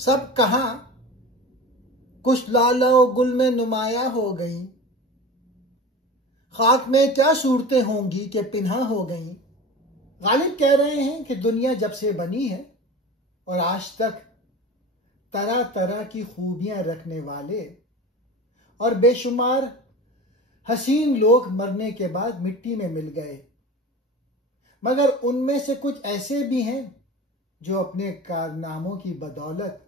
सब कहाँ कुछ लालो गुल में नुमाया हो गई, खाक में क्या सूरतें होंगी कि पिन्हा हो गई। गालिब कह रहे हैं कि दुनिया जब से बनी है और आज तक तरह तरह की खूबियां रखने वाले और बेशुमार हसीन लोग मरने के बाद मिट्टी में मिल गए, मगर उनमें से कुछ ऐसे भी हैं जो अपने कारनामों की बदौलत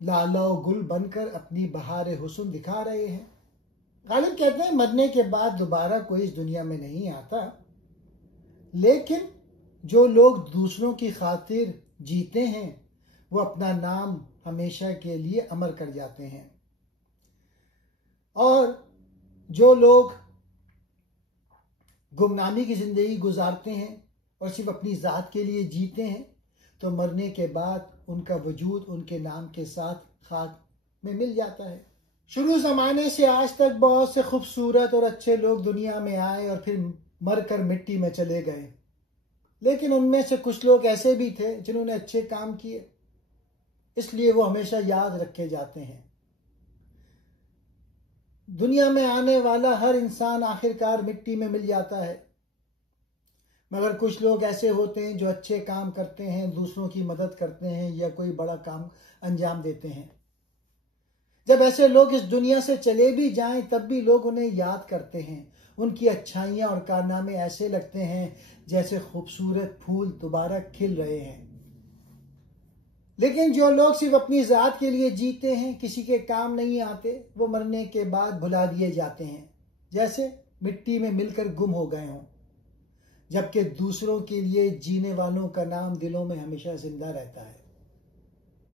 लालो गुल बनकर अपनी बहार हुस्न दिखा रहे हैं। गालिब कहते हैं मरने के बाद दोबारा कोई इस दुनिया में नहीं आता, लेकिन जो लोग दूसरों की खातिर जीते हैं वो अपना नाम हमेशा के लिए अमर कर जाते हैं, और जो लोग गुमनामी की जिंदगी गुजारते हैं और सिर्फ अपनी ज़ात के लिए जीते हैं तो मरने के बाद उनका वजूद उनके नाम के साथ खाक में मिल जाता है। शुरू ज़माने से आज तक बहुत से खूबसूरत और अच्छे लोग दुनिया में आए और फिर मरकर मिट्टी में चले गए, लेकिन उनमें से कुछ लोग ऐसे भी थे जिन्होंने अच्छे काम किए, इसलिए वो हमेशा याद रखे जाते हैं। दुनिया में आने वाला हर इंसान आखिरकार मिट्टी में मिल जाता है, मगर कुछ लोग ऐसे होते हैं जो अच्छे काम करते हैं, दूसरों की मदद करते हैं या कोई बड़ा काम अंजाम देते हैं। जब ऐसे लोग इस दुनिया से चले भी जाएं तब भी लोग उन्हें याद करते हैं। उनकी अच्छाइयाँ और कारनामे ऐसे लगते हैं जैसे खूबसूरत फूल दोबारा खिल रहे हैं। लेकिन जो लोग सिर्फ अपनी ज़ात के लिए जीते हैं, किसी के काम नहीं आते, वो मरने के बाद भुला दिए जाते हैं, जैसे मिट्टी में मिलकर गुम हो गए हों, जबकि दूसरों के लिए जीने वालों का नाम दिलों में हमेशा जिंदा रहता है।